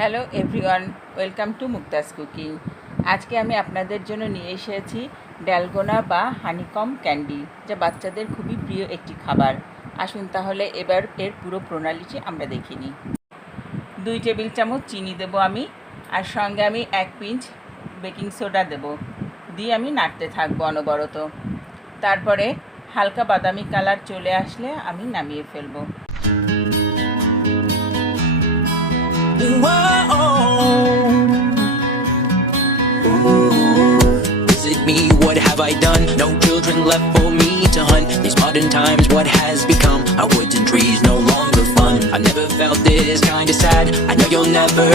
Hello everyone, welcome to Mukta's cooking. আজকে আমি আপনাদের জন্য নিয়ে এসেছি ড্যালগোনা বা হানিকম ক্যান্ডি, যা বাচ্চাদের খুবই প্রিয় একটি খাবার। আসুন তাহলে এবার এর পুরো প্রণালীটি আমরা দেখে নিই। 2 টেবিল চামচ চিনি দেব আমি, আর সঙ্গে আমি 1 পিঞ্চ বেকিং সোডা দেব, দিয়ে আমি নাড়তে থাকবো অনবরত। তারপরে হালকা বাদামি কালার চলে আসলে আমি নামিয়ে ফেলবো। Is it me? What have I done? No children left for me to hunt. These modern times, what has become? Our woods and trees no longer fun. I've never felt this kind of sad. I know you'll never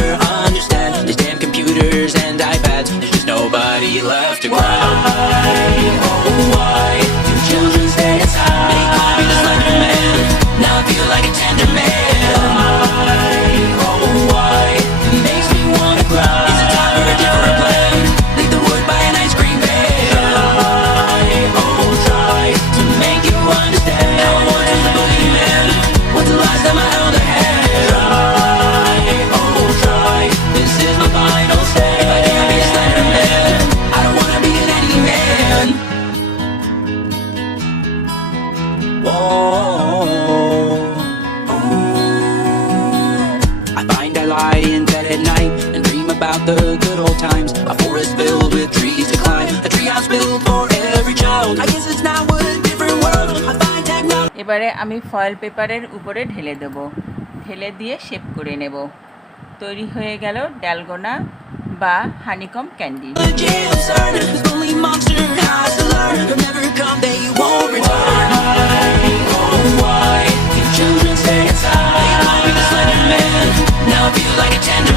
understand. These damn computers and iPads, there's just nobody left to grab. Why, oh why, do children stay inside? They call me the Slender Man, now I feel like a tender man. Why, oh why, it makes me wanna cry. Is it time for a different plan? Leave the wood by an ice cream van. I, oh try to make you understand. Now I'm on to the boogeyman. When's the last time I held a hand? Try, oh try, this is my final stand. If I can't be a Slender Man, I don't wanna be an any man. I find I lie in bed at night and dream about the good old times. A forest filled with trees to climb, a treehouse built for every child. I guess it's now a different world. I find technology. এবারে আমি foil পেপারের উপরে ঢেলে দেব, ঢেলে দিয়ে shape করে নেব। তৈরি হয়ে গেল ড্যালগোনা বা honeycomb candy. Absurd, this bully monster has to learn. They'll never come, they won't return. Why, oh why, do children stay inside? They call me the Slender Man, now I feel like a tender